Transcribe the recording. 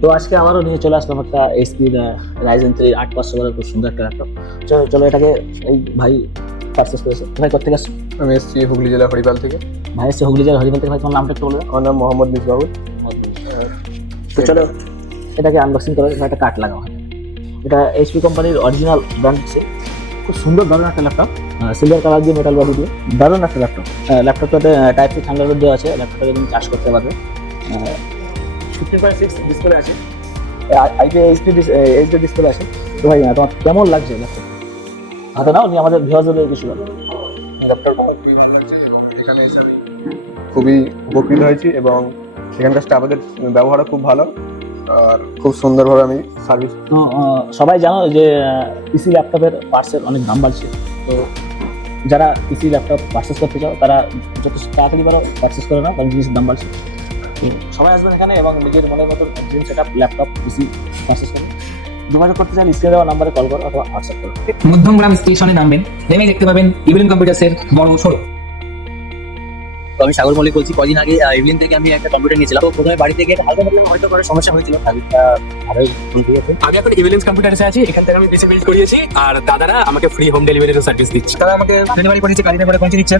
তো আজকে আবারও নিয়ে চলে আসলাম একটা এইচপি রাইজেন 3 8500 বলে খুব সুন্দর একটা ল্যাপটপ। চলো চলো এটাকে এই ভাই পারচেস করেছে। ভাই কোথেকে আসছো? আমি এসেছি হুগলি জেলা হরিপাল থেকে। ভাই এসে হুগলি জেলার হরিপাল থেকে। ভাই তোমার নামটা একটু বলবে? আমার নাম মোহাম্মদ মিসবাহুল। তো চলো এটাকে আনবক্সিং করে একটা কাট লাগাও। এটা এইচপি কোম্পানির অরিজিনাল ব্র্যান্ড, খুব সুন্দর দারুণ একটা ল্যাপটপ, সিলভার কালার দিয়ে মেটাল বডি দিয়ে দারুণ একটা ল্যাপটপ। ল্যাপটপটাতে টাইপ সি থান্ডারবার্ড দেওয়া আছে, ল্যাপটপটাকে তুমি চার্জ করতে পারবে। 15.6 ডিসপ্লে আছে, এইচডি ডিসপ্লে আছে। তো ভাই তোমার কেমন লাগছে ল্যাপটপ? হাতে নাও, নিয়ে আমাদের ভিউয়ারদের কিছু বলো। ল্যাপটপটা খুবই ভালো লাগছে এবং এখানে এসে খুবই উপকৃত হয়েছি এবং এখানকার স্টাফদের ব্যবহারও খুব ভালো আর খুব সুন্দরভাবে আমি সার্ভিস। তো সবাই জানো যে পিসি ল্যাপটপের পার্টসের অনেক দাম বাড়ছে। তো যারা পিসি ল্যাপটপ পারচেস করতে চাও তারা যত তাড়াতাড়ি পারো পারচেস করে নাও, কারণ জিনিসের দাম বাড়ছে। তো সবাই আসবেন এখানে এবং নিজের মনের মতো dream setup laptop PC purchase করুন। যোগাযোগ করতে চাইলে স্ক্রিনে দেওয়া নাম্বারে কল করো অথবা হোয়াটসঅ্যাপ করো। মধ্যমগ্রাম স্টেশনে নামবেন, নেমেই দেখতে পাবেন ইভিলিন কম্পিউটার্সের বড় শোরুম। তো আমি সাগর মল্লিক বলছি। কদিন আগে ইভিলিন থেকে আমি একটা কম্পিউটার নিয়েছিলাম। তো প্রথমে বাড়িতে গিয়ে হালকা পাতলা হয়তো করার সমস্যা হয়েছিল, সার্ভিসটা ভালোই ফুল দিয়েছে। আমি এখন ইভিলিন্স কম্পিউটার্সে আছি, এখান থেকে আমি পিসি বিল্ড করিয়েছি আর দাদারা আমাকে ফ্রি হোম ডেলিভারির সার্ভিস দিচ্ছে। তারা আমাকে ডেলিভারি করেছে, গাড়িতে করে পৌঁছে দিচ্ছে।